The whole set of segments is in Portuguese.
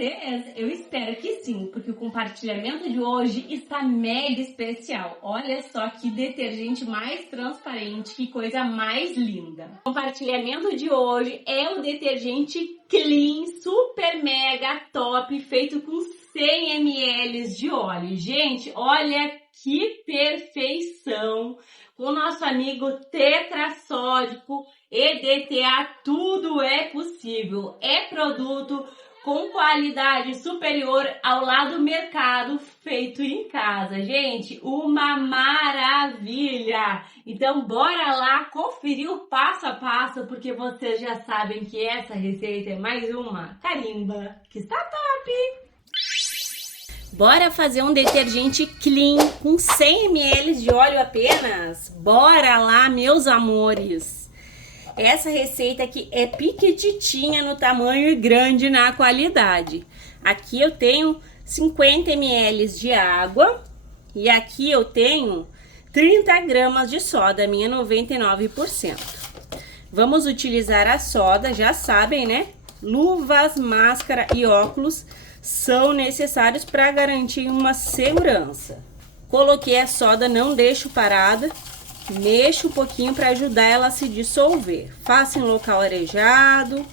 vocês? Eu espero que sim, porque o compartilhamento de hoje está mega especial. Olha só que detergente mais transparente, que coisa mais linda. O compartilhamento de hoje é o detergente Clean, super mega top, feito com 100 ml de óleo. Gente, olha que perfeição! Com o nosso amigo tetrassódico, EDTA, tudo é possível. É produto com qualidade superior ao lado do mercado, feito em casa. Gente, uma maravilha! Então, bora lá conferir o passo a passo, porque vocês já sabem que essa receita é mais uma carimba que está top! Bora fazer um detergente clean com 100 ml de óleo apenas? Bora lá, meus amores! Essa receita aqui é piquititinha no tamanho e grande na qualidade. Aqui eu tenho 50 ml de água e aqui eu tenho 30 gramas de soda, minha 99%. Vamos utilizar a soda, já sabem, né? Luvas, máscara e óculos são necessários para garantir uma segurança. Coloquei a soda, não deixo parada, mexo um pouquinho para ajudar ela a se dissolver. Faça em local arejado,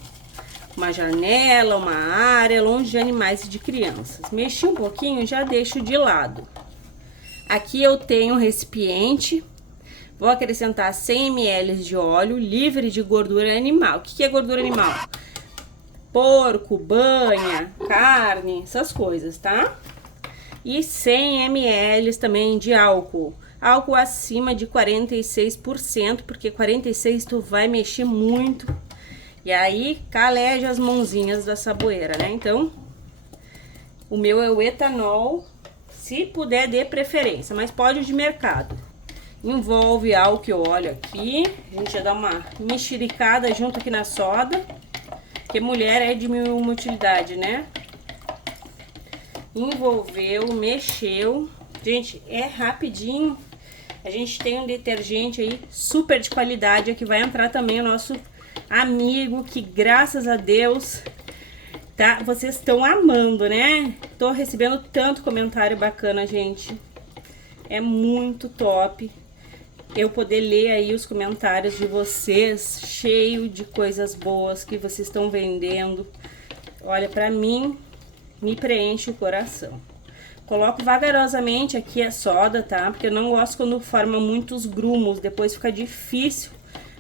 uma janela, uma área longe de animais e de crianças. Mexi um pouquinho, já deixo de lado. Aqui eu tenho um recipiente, vou acrescentar 100 ml de óleo livre de gordura animal. O que é gordura animal? Porco, banha, carne, essas coisas, tá? E 100 ml também de álcool. Álcool acima de 46%, porque 46% tu vai mexer muito. E aí, caleja as mãozinhas da saboeira, né? Então, o meu é o etanol, se puder, dê preferência, mas pode o de mercado. Envolve álcool e óleo aqui. A gente já dá uma mexericada junto aqui na soda. Porque mulher é de mil utilidade, né? Envolveu, mexeu. Gente, é rapidinho. A gente tem um detergente aí super de qualidade. Aqui vai entrar também o nosso amigo, que graças a Deus, tá? Vocês estão amando, né? Tô recebendo tanto comentário bacana, gente. É muito top eu poder ler aí os comentários de vocês, cheio de coisas boas que vocês estão vendendo. Olha, pra mim, me preenche o coração. Coloco vagarosamente aqui a soda, tá? Porque eu não gosto quando forma muitos grumos, depois fica difícil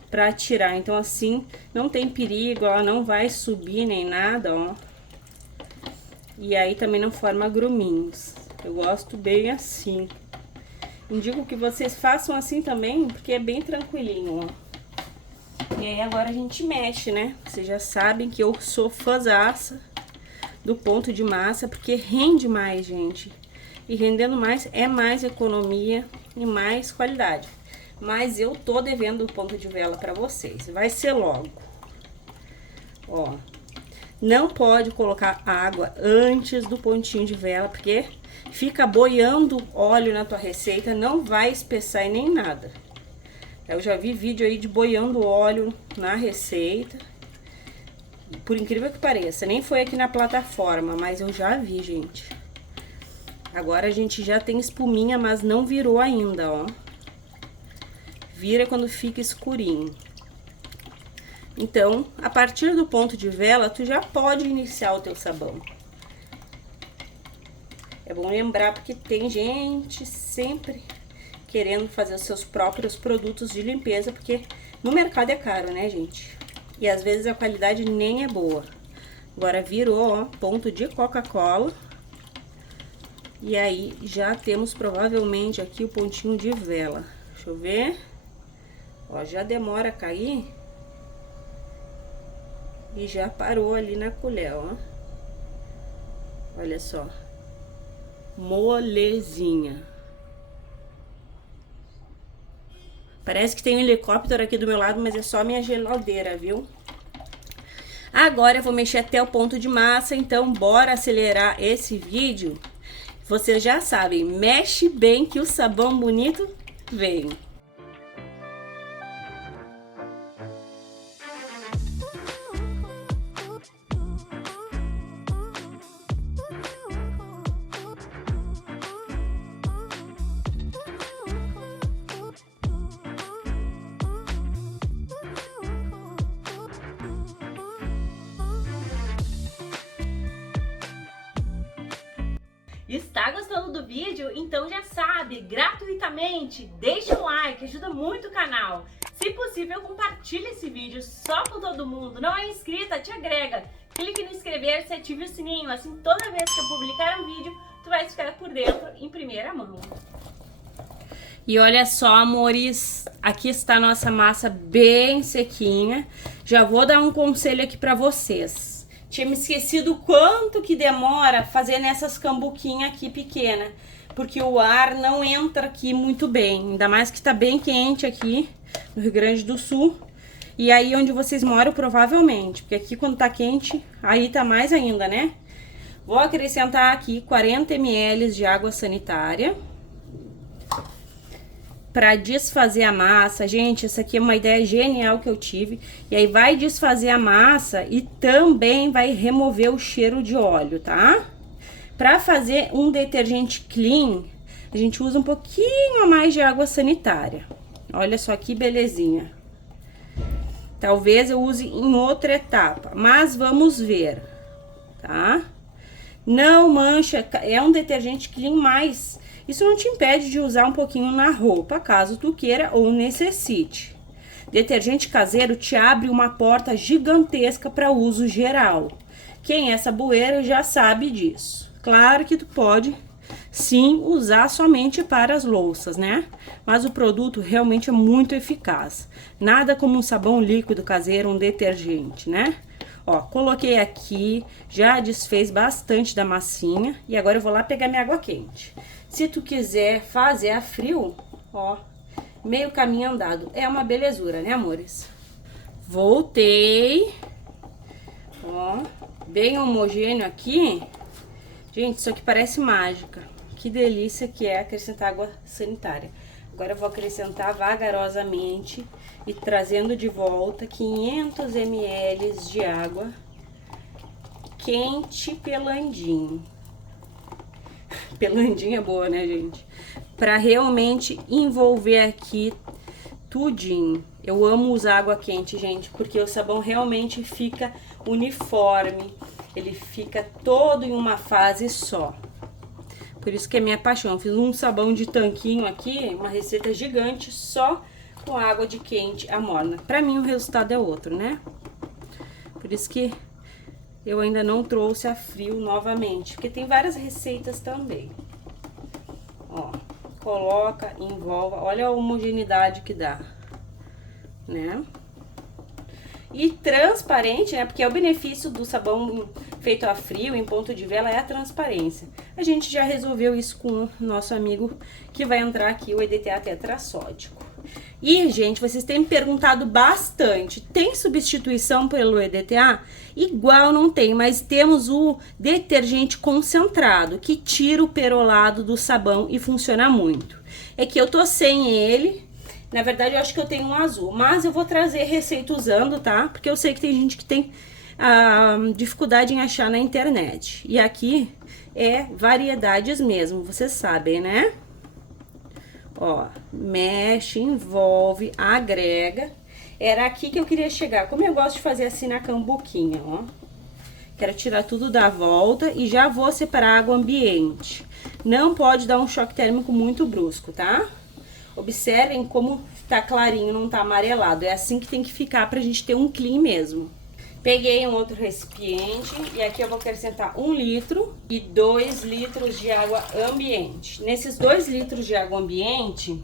pra tirar. Então, assim, não tem perigo, ela não vai subir nem nada, ó. E aí também não forma gruminhos. Eu gosto bem assim. Indico que vocês façam assim também, porque é bem tranquilinho, ó. E aí agora a gente mexe, né? Vocês já sabem que eu sou fãzaça do ponto de massa, porque rende mais, gente. E rendendo mais é mais economia e mais qualidade. Mas eu tô devendo o ponto de vela pra vocês. Vai ser logo. Ó. Não pode colocar água antes do pontinho de vela, porque fica boiando óleo na tua receita, não vai espessar e nem nada. Eu já vi vídeo aí de boiando óleo na receita. Por incrível que pareça, nem foi aqui na plataforma, mas eu já vi, gente. Agora a gente já tem espuminha, mas não virou ainda, ó. Vira quando fica escurinho. Então, a partir do ponto de vela, tu já pode iniciar o teu sabão. É bom lembrar, porque tem gente sempre querendo fazer os seus próprios produtos de limpeza, porque no mercado é caro, né, gente? E às vezes a qualidade nem é boa. Agora virou, ó, ponto de Coca-Cola. E aí já temos provavelmente aqui o pontinho de vela. Deixa eu ver. Ó, já demora a cair. E já parou ali na colher, ó. Olha só. Molezinha. Parece que tem um helicóptero aqui do meu lado, mas é só minha geladeira, viu? Agora eu vou mexer até o ponto de massa, então bora acelerar esse vídeo. Vocês já sabem, mexe bem que o sabão bonito vem. Está gostando do vídeo? Então já sabe, gratuitamente, deixa um like, ajuda muito o canal. Se possível, compartilhe esse vídeo só com todo mundo. Não é inscrita? Te agrega. Clique no inscrever-se e ative o sininho. Assim, toda vez que eu publicar um vídeo, tu vai ficar por dentro em primeira mão. E olha só, amores, aqui está a nossa massa bem sequinha. Já vou dar um conselho aqui pra vocês. Tinha me esquecido quanto que demora fazer nessas cambuquinhas aqui pequena, porque o ar não entra aqui muito bem, ainda mais que tá bem quente aqui no Rio Grande do Sul. E aí onde vocês moram, provavelmente, porque aqui quando tá quente, aí tá mais ainda, né? Vou acrescentar aqui 40 ml de água sanitária para desfazer a massa. Gente, essa aqui é uma ideia genial que eu tive. E aí vai desfazer a massa e também vai remover o cheiro de óleo, tá? Para fazer um detergente clean, a gente usa um pouquinho a mais de água sanitária. Olha só que belezinha. Talvez eu use em outra etapa, mas vamos ver, tá? Não mancha, é um detergente clean, mas isso não te impede de usar um pouquinho na roupa, caso tu queira ou necessite. Detergente caseiro te abre uma porta gigantesca para uso geral. Quem é saboeiro já sabe disso. Claro que tu pode, sim, usar somente para as louças, né? Mas o produto realmente é muito eficaz. Nada como um sabão líquido caseiro, um detergente, né? Ó, coloquei aqui, já desfez bastante da massinha e agora eu vou lá pegar minha água quente. Se tu quiser fazer a frio, ó, meio caminho andado. É uma belezura, né, amores? Voltei. Ó, bem homogêneo aqui. Gente, isso aqui parece mágica. Que delícia que é acrescentar água sanitária. Agora eu vou acrescentar vagarosamente e trazendo de volta 500 ml de água quente pelandinho. Pelandinha é boa, né, gente? Pra realmente envolver aqui tudinho. Eu amo usar água quente, gente, porque o sabão realmente fica uniforme. Ele fica todo em uma fase só. Por isso que é minha paixão. Eu fiz um sabão de tanquinho aqui, uma receita gigante, só com água de quente amorna. Pra mim o resultado é outro, né? Por isso que eu ainda não trouxe a frio novamente, porque tem várias receitas também. Ó, coloca, envolva, olha a homogeneidade que dá, né? E transparente, né? Porque é o benefício do sabão feito a frio, em ponto de vela, é a transparência. A gente já resolveu isso com o nosso amigo que vai entrar aqui, o EDTA tetrassódico. E, gente, vocês têm me perguntado bastante, tem substituição pelo EDTA? Igual não tem, mas temos o detergente concentrado, que tira o perolado do sabão e funciona muito. É que eu tô sem ele, na verdade eu acho que eu tenho um azul, mas eu vou trazer receita usando, tá? Porque eu sei que tem gente que tem dificuldade em achar na internet. E aqui é variedades mesmo, vocês sabem, né? Ó, mexe, envolve, agrega. Era aqui que eu queria chegar. Como eu gosto de fazer assim na cambuquinha, ó. Quero tirar tudo da volta e já vou separar água ambiente. Não pode dar um choque térmico muito brusco, tá? Observem como tá clarinho, não tá amarelado. É assim que tem que ficar pra gente ter um clean mesmo. Peguei um outro recipiente e aqui eu vou acrescentar 1 litro e 2 litros de água ambiente. Nesses 2 litros de água ambiente,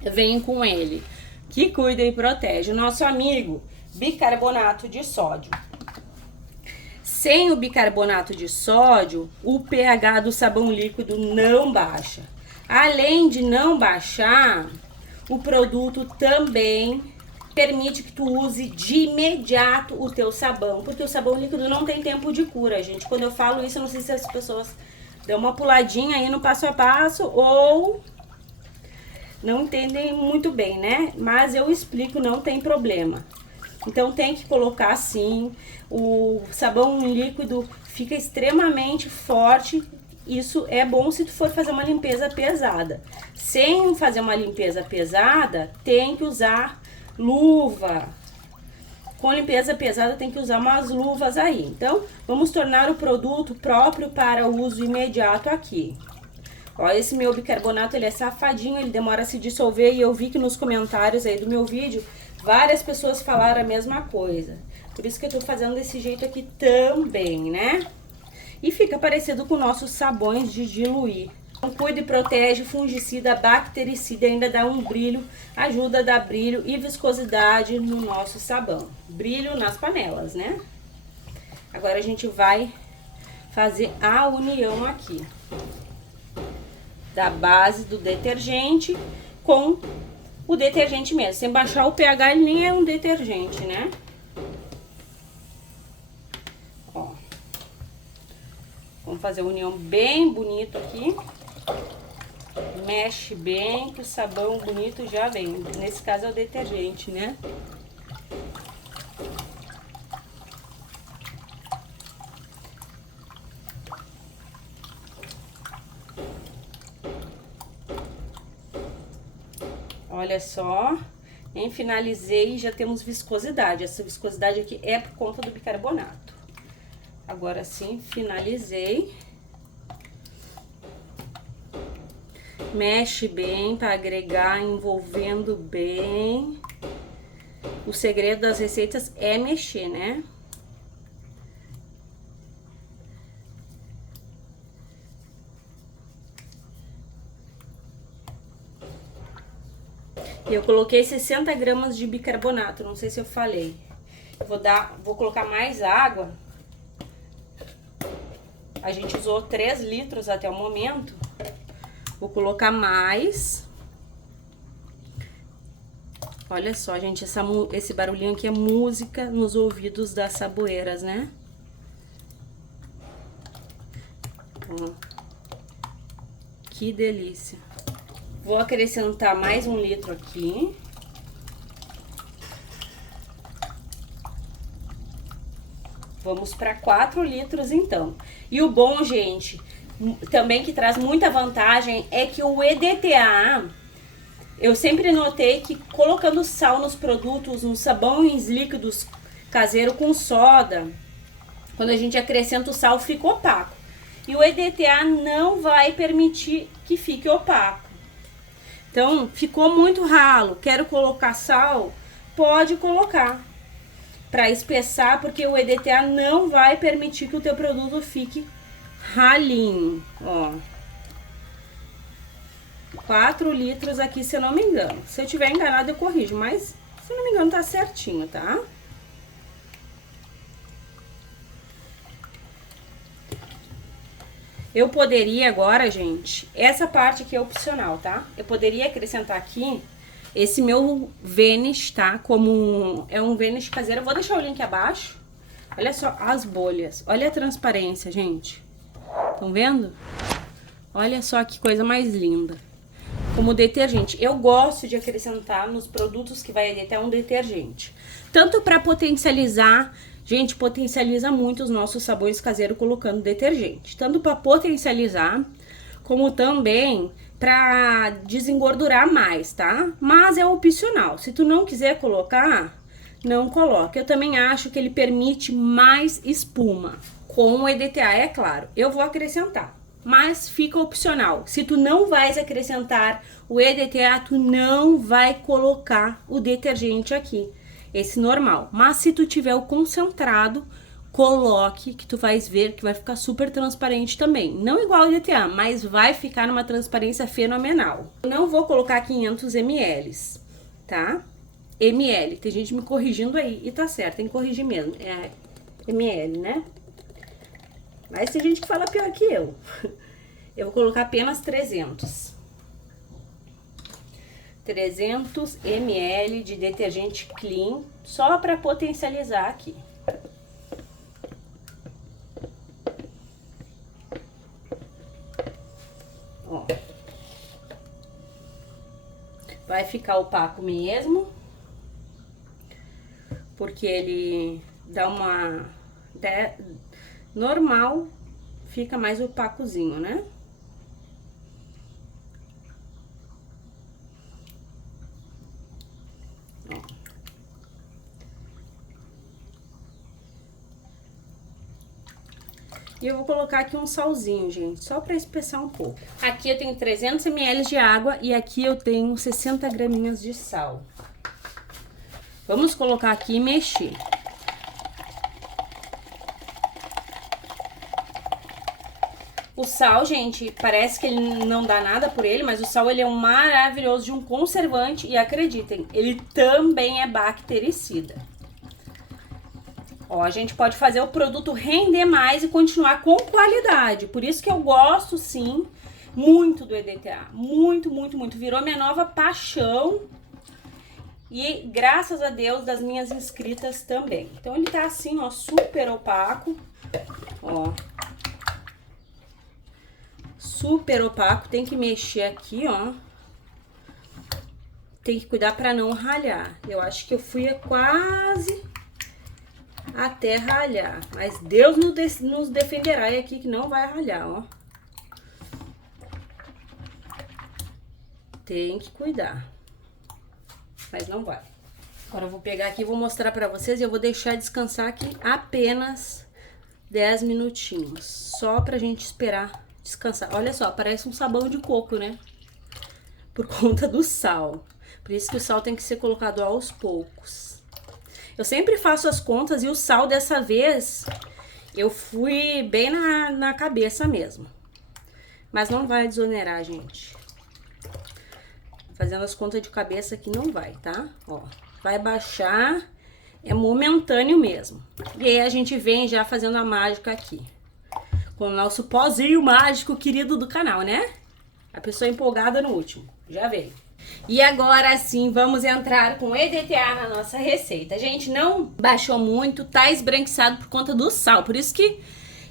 vem com ele, que cuida e protege, o nosso amigo bicarbonato de sódio. Sem o bicarbonato de sódio, o pH do sabão líquido não baixa. Além de não baixar, o produto também permite que tu use de imediato o teu sabão, porque o sabão líquido não tem tempo de cura, gente. Quando eu falo isso, eu não sei se as pessoas dão uma puladinha aí no passo a passo ou não entendem muito bem, né? Mas eu explico, não tem problema. Então tem que colocar assim, o sabão líquido fica extremamente forte. Isso é bom se tu for fazer uma limpeza pesada. Sem fazer uma limpeza pesada, tem que usar luva, com limpeza pesada tem que usar umas luvas aí. Então, vamos tornar o produto próprio para uso imediato aqui. Ó, esse meu bicarbonato, ele é safadinho, ele demora a se dissolver e eu vi que nos comentários aí do meu vídeo, várias pessoas falaram a mesma coisa. Por isso que eu tô fazendo desse jeito aqui também, né? E fica parecido com nossos sabões de diluir. Então, cuida e protege, fungicida, bactericida, ainda dá um brilho, ajuda a dar brilho e viscosidade no nosso sabão. Brilho nas panelas, né? Agora a gente vai fazer a união aqui da base do detergente com o detergente mesmo. Sem baixar o pH, ele nem é um detergente, né? Ó. Vamos fazer a união bem bonito aqui. Mexe bem, que o sabão bonito já vem. Nesse caso é o detergente, né? Olha só, finalizei e já temos viscosidade. Essa viscosidade aqui é por conta do bicarbonato. Agora sim, finalizei. Mexe bem para agregar, envolvendo bem. O segredo das receitas é mexer, né? Eu coloquei 60 gramas de bicarbonato, não sei se eu falei. Vou colocar mais água. A gente usou 3 litros até o momento. Vou colocar mais. Olha só, gente, esse barulhinho aqui é música nos ouvidos das saboeiras, né? Que delícia. Vou acrescentar mais 1 litro aqui. Vamos para 4 litros, então. E o bom, gente, também que traz muita vantagem, é que o EDTA, eu sempre notei que colocando sal nos produtos, nos sabões líquidos caseiro com soda, quando a gente acrescenta o sal, fica opaco. E o EDTA não vai permitir que fique opaco. Então, ficou muito ralo, quero colocar sal, pode colocar para espessar, porque o EDTA não vai permitir que o teu produto fique ralinho, ó. 4 litros aqui, se eu não me engano. Se eu tiver enganado, eu corrijo, mas se eu não me engano, tá certinho, tá? Eu poderia agora, gente, essa parte aqui é opcional, tá? Eu poderia acrescentar aqui esse meu Vanish, tá? Como é um Vanish caseiro. Eu vou deixar o link abaixo. Olha só as bolhas. Olha a transparência, gente. Estão vendo? Olha só que coisa mais linda. Como detergente. Eu gosto de acrescentar nos produtos que vai até um detergente. Tanto para potencializar... Gente, potencializa muito os nossos sabões caseiros colocando detergente. Tanto para potencializar, como também para desengordurar mais, tá? Mas é opcional. Se tu não quiser colocar, não coloque. Eu também acho que ele permite mais espuma. Com o EDTA, é claro. Eu vou acrescentar, mas fica opcional. Se tu não vais acrescentar o EDTA, tu não vai colocar o detergente aqui. Esse normal. Mas se tu tiver o concentrado, coloque, que tu vais ver que vai ficar super transparente também. Não igual o EDTA, mas vai ficar numa transparência fenomenal. Eu não vou colocar 500 ml, tá? ml. Tem gente me corrigindo aí. E tá certo, tem que corrigir mesmo. É ml, né? Mas tem gente que fala pior que eu. Eu vou colocar apenas 300 ml de detergente clean, só para potencializar aqui. Ó. Vai ficar opaco mesmo, porque ele dá uma... normal, fica mais opacozinho, né? E eu vou colocar aqui um salzinho, gente, só para espessar um pouco. Aqui eu tenho 300 ml de água e aqui eu tenho 60 graminhas de sal. Vamos colocar aqui e mexer. O sal, gente, parece que ele não dá nada por ele, mas o sal ele é um maravilhoso de um conservante e acreditem, ele também é bactericida. Ó, a gente pode fazer o produto render mais e continuar com qualidade. Por isso que eu gosto, sim, muito do EDTA. Muito, muito, muito. Virou minha nova paixão. E graças a Deus das minhas inscritas também. Então ele tá assim, ó, super opaco. Ó. Super opaco. Tem que mexer aqui, ó. Tem que cuidar pra não ralhar. Eu acho que eu fui quase até ralhar, mas Deus nos defenderá e aqui que não vai ralhar, ó. Tem que cuidar, mas não vai. Agora eu vou pegar aqui e vou mostrar pra vocês e eu vou deixar descansar aqui apenas 10 minutinhos, só pra gente esperar descansar. Olha só, parece um sabão de coco, né? Por conta do sal. Por isso que o sal tem que ser colocado aos poucos. Eu sempre faço as contas e o sal dessa vez eu fui bem na cabeça mesmo. Mas não vai desonerar, gente. Fazendo as contas de cabeça aqui não vai, tá? Ó, vai baixar, é momentâneo mesmo. E aí a gente vem já fazendo a mágica aqui. Com o nosso pozinho mágico querido do canal, né? A pessoa empolgada no último, já veio. E agora sim, vamos entrar com EDTA na nossa receita. Gente, não baixou muito, tá esbranquiçado por conta do sal. Por isso que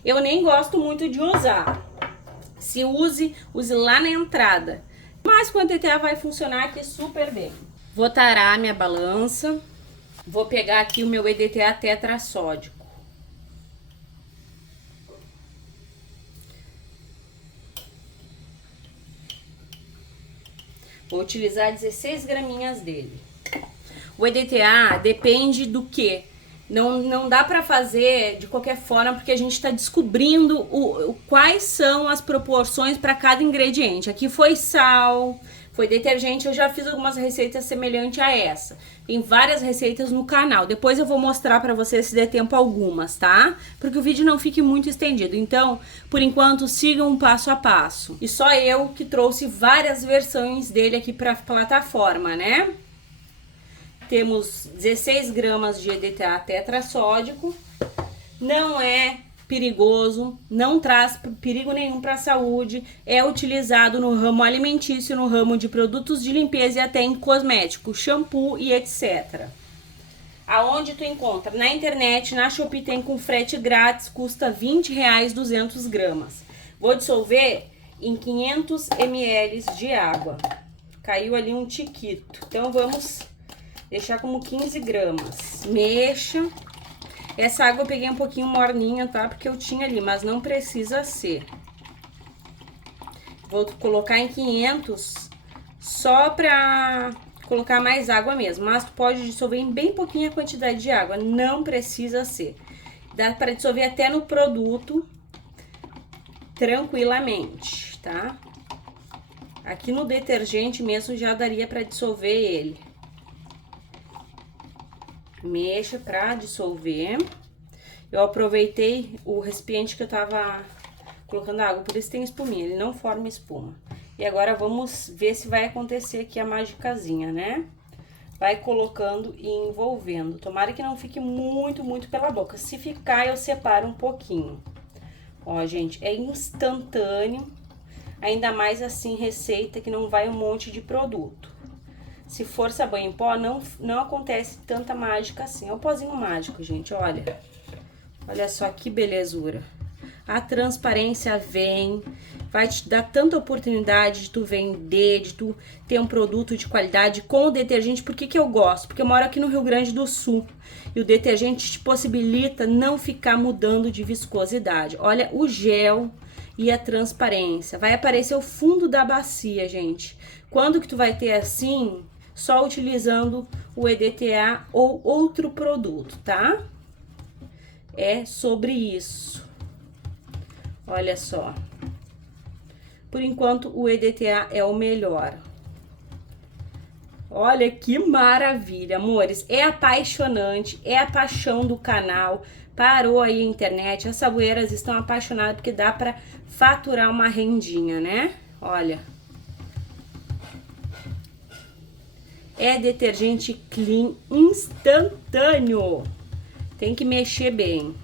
eu nem gosto muito de usar. Se use lá na entrada. Mas com o EDTA vai funcionar aqui super bem. Vou tarar minha balança. Vou pegar aqui o meu EDTA tetrassódico. Vou utilizar 16 graminhas dele. O EDTA depende do que? Não dá pra fazer de qualquer forma, porque a gente tá descobrindo quais são as proporções para cada ingrediente. Aqui foi sal, foi detergente, eu já fiz algumas receitas semelhantes a essa. Tem várias receitas no canal. Depois eu vou mostrar pra vocês, se der tempo, algumas, tá? Porque o vídeo não fique muito estendido. Então, por enquanto, sigam um passo a passo. E só eu que trouxe várias versões dele aqui pra plataforma, né? Temos 16 gramas de EDTA tetrassódico. Não é perigoso, não traz perigo nenhum para a saúde, é utilizado no ramo alimentício, no ramo de produtos de limpeza e até em cosméticos, shampoo e etc. Aonde tu encontra? Na internet, na Shopee tem com frete grátis, custa R$20, 200 gramas. Vou dissolver em 500 ml de água. Caiu ali um tiquito, então vamos deixar como 15 gramas. Mexa. Essa água eu peguei um pouquinho morninha, tá? Porque eu tinha ali, mas não precisa ser. Vou colocar em 500 só pra colocar mais água mesmo. Mas tu pode dissolver em bem pouquinha quantidade de água, não precisa ser. Dá pra dissolver até no produto tranquilamente, tá? Aqui no detergente mesmo já daria pra dissolver ele. Mexa pra dissolver. Eu aproveitei o recipiente que eu tava colocando água, por isso tem espuminha, ele não forma espuma. E agora vamos ver se vai acontecer aqui a magicazinha, né? Vai colocando e envolvendo. Tomara que não fique muito, muito pela boca. Se ficar, eu separo um pouquinho. Ó, gente, é instantâneo. Ainda mais assim, receita que não vai um monte de produto. Se for sabão em pó, não acontece tanta mágica assim. É o pozinho mágico, gente, olha. Olha só que belezura. A transparência vem, vai te dar tanta oportunidade de tu vender, de tu ter um produto de qualidade com o detergente. Por que que eu gosto? Porque eu moro aqui no Rio Grande do Sul e o detergente te possibilita não ficar mudando de viscosidade. Olha o gel e a transparência. Vai aparecer o fundo da bacia, gente. Quando que tu vai ter assim? Só utilizando o EDTA ou outro produto, tá? É sobre isso. Olha só. Por enquanto, o EDTA é o melhor. Olha que maravilha, amores. É apaixonante, é a paixão do canal. Parou aí a internet, as saboeiras estão apaixonadas porque dá pra faturar uma rendinha, né? Olha. É detergente clean instantâneo. Tem que mexer bem.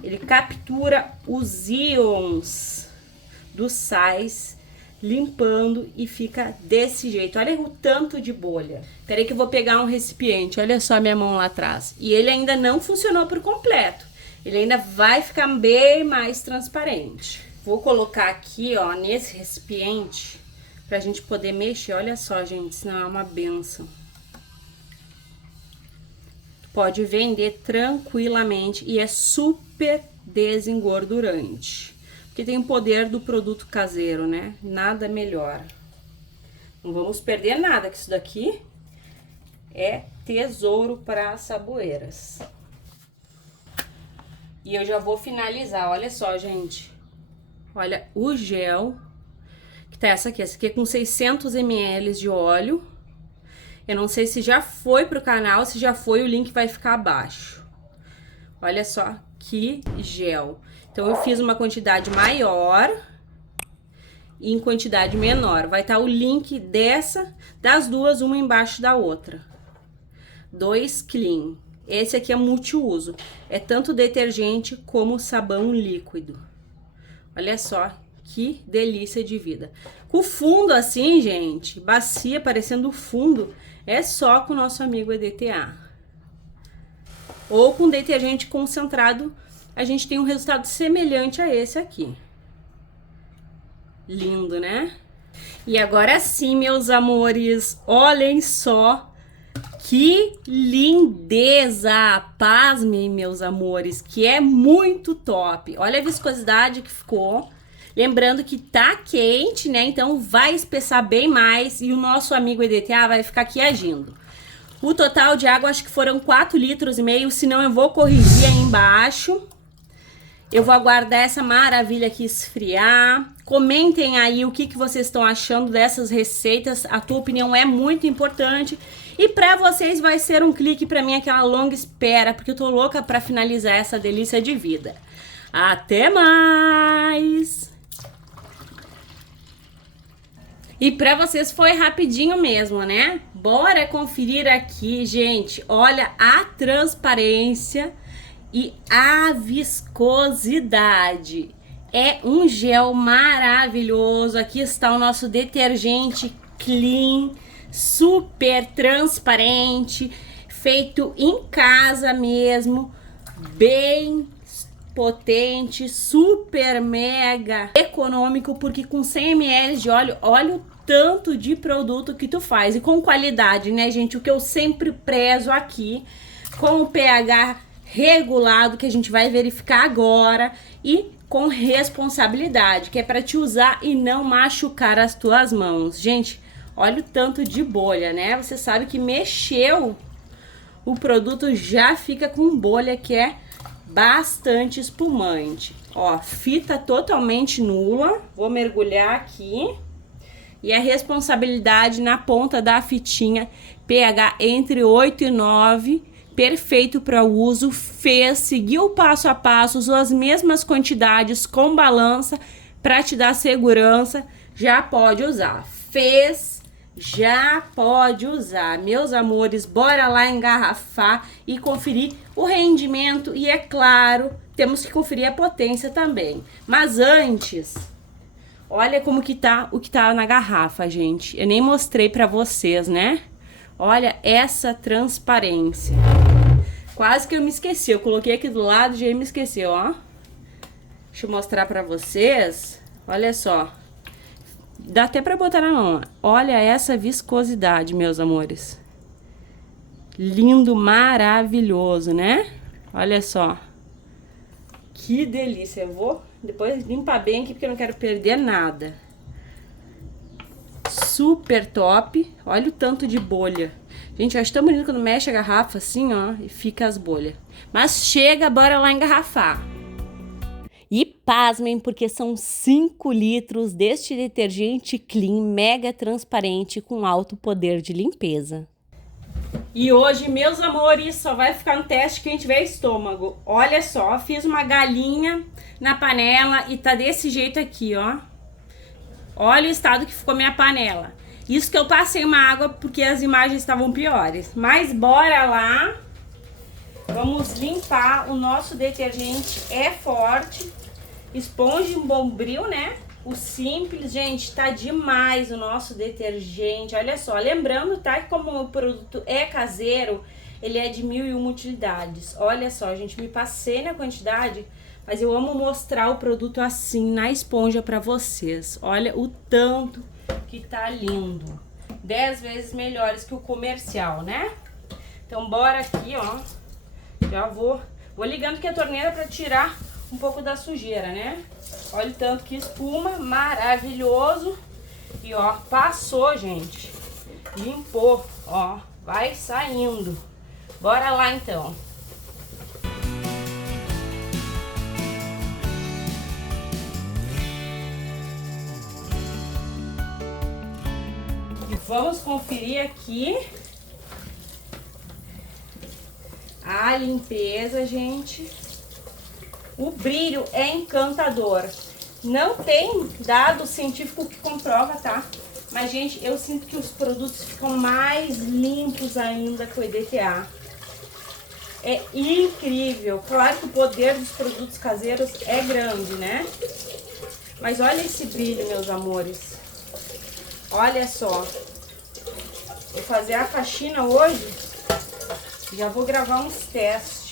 Ele captura os íons dos sais, limpando e fica desse jeito. Olha o tanto de bolha. Peraí que eu vou pegar um recipiente. Olha só a minha mão lá atrás. E ele ainda não funcionou por completo. Ele ainda vai ficar bem mais transparente. Vou colocar aqui, ó, nesse recipiente pra gente poder mexer. Olha só, gente, senão é uma benção. Pode vender tranquilamente e é super desengordurante. Porque tem o poder do produto caseiro, né? Nada melhor. Não vamos perder nada, que isso daqui é tesouro para saboeiras. E eu já vou finalizar, olha só, gente. Olha o gel, que tá essa aqui é com 600 ml de óleo. Eu não sei se já foi pro canal, se já foi, o link vai ficar abaixo. Olha só que gel. Então, eu fiz uma quantidade maior e em quantidade menor. Vai estar o link das duas, uma embaixo da outra. 2 Clean. Esse aqui é multiuso. É tanto detergente como sabão líquido. Olha só que delícia de vida. Com o fundo assim, gente, bacia parecendo fundo, é só com o nosso amigo EDTA. Ou com detergente concentrado, a gente tem um resultado semelhante a esse aqui. Lindo, né? E agora sim, meus amores, olhem só que lindeza! Pasmem, meus amores, que é muito top. Olha a viscosidade que ficou. Lembrando que tá quente, né? Então vai espessar bem mais e o nosso amigo EDTA vai ficar aqui agindo. O total de água acho que foram 4,5 litros, senão eu vou corrigir aí embaixo. Eu vou aguardar essa maravilha aqui esfriar. Comentem aí o que vocês estão achando dessas receitas. A tua opinião é muito importante. E pra vocês vai ser um clique, pra mim aquela longa espera, porque eu tô louca pra finalizar essa delícia de vida. Até mais! E pra vocês foi rapidinho mesmo, né? Bora conferir aqui, gente. Olha a transparência e a viscosidade. É um gel maravilhoso. Aqui está o nosso detergente clean, super transparente, feito em casa mesmo, bem potente, super mega econômico, porque com 100 ml de óleo, olha o tanto de produto que tu faz. E com qualidade, né, gente? O que eu sempre prezo aqui, com o pH regulado, que a gente vai verificar agora, e com responsabilidade, que é para te usar e não machucar as tuas mãos. Gente, olha o tanto de bolha, né? Você sabe que mexeu, o produto já fica com bolha, que é bastante espumante. Ó, fita totalmente nula. Vou mergulhar aqui. E a responsabilidade na ponta da fitinha, pH entre 8 e 9, perfeito para o uso. Fez, seguiu o passo a passo, usou as mesmas quantidades com balança para te dar segurança, já pode usar. Fez, já pode usar. Meus amores, bora lá engarrafar e conferir o rendimento. E é claro, temos que conferir a potência também. Mas antes, olha como que tá o que tá na garrafa, gente. Eu nem mostrei pra vocês, né? Olha essa transparência. Quase que eu me esqueci. Eu coloquei aqui do lado e já me esqueci, ó. Deixa eu mostrar pra vocês. Olha só. Dá até pra botar na mão. Olha essa viscosidade, meus amores. Lindo, maravilhoso, né? Olha só. Que delícia. Eu vou depois limpar bem aqui porque eu não quero perder nada. Super top. Olha o tanto de bolha. Gente, eu acho tão bonito quando mexe a garrafa assim, ó, e fica as bolhas. Mas chega, bora lá engarrafar. pasmem, porque são 5 litros deste detergente clean, mega transparente, com alto poder de limpeza. E hoje, meus amores, só vai ficar no teste quem tiver estômago. Olha só, fiz uma galinha na panela e tá desse jeito aqui, ó. Olha o estado que ficou minha panela. Isso que eu passei uma água porque as imagens estavam piores. Mas bora lá. Vamos limpar. O nosso detergente é forte. Esponja em Bombril, né? O simples, gente, tá demais o nosso detergente. Olha só, lembrando, tá, que como o produto é caseiro, ele é de 1001 utilidades. Olha só, gente, me passei na quantidade, mas eu amo mostrar o produto assim, na esponja pra vocês. Olha o tanto que tá lindo. 10 vezes melhores que o comercial, né? Então, bora aqui, ó. Já vou ligando aqui a torneira pra tirar um pouco da sujeira, né? Olha o tanto que espuma, maravilhoso. E ó, passou, gente. Limpou, ó, vai saindo. Bora lá, então. E vamos conferir aqui a limpeza, gente. O brilho é encantador. Não tem dado científico que comprova, tá? Mas, gente, eu sinto que os produtos ficam mais limpos ainda com o EDTA. É incrível. Claro que o poder dos produtos caseiros é grande, né? Mas olha esse brilho, meus amores. Olha só. Vou fazer a faxina hoje. Já vou gravar uns testes.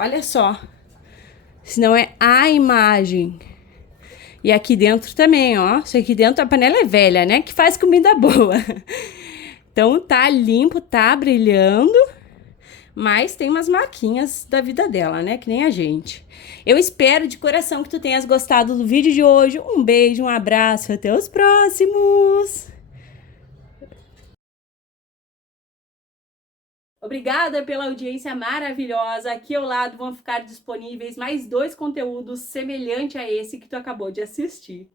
Olha só, senão é a imagem. E aqui dentro também, ó. Isso aqui dentro, a panela é velha, né? Que faz comida boa. Então tá limpo, tá brilhando. Mas tem umas marquinhas da vida dela, né? Que nem a gente. Eu espero de coração que tu tenhas gostado do vídeo de hoje. Um beijo, um abraço, até os próximos! Obrigada pela audiência maravilhosa. Aqui ao lado vão ficar disponíveis mais 2 conteúdos semelhantes a esse que tu acabou de assistir.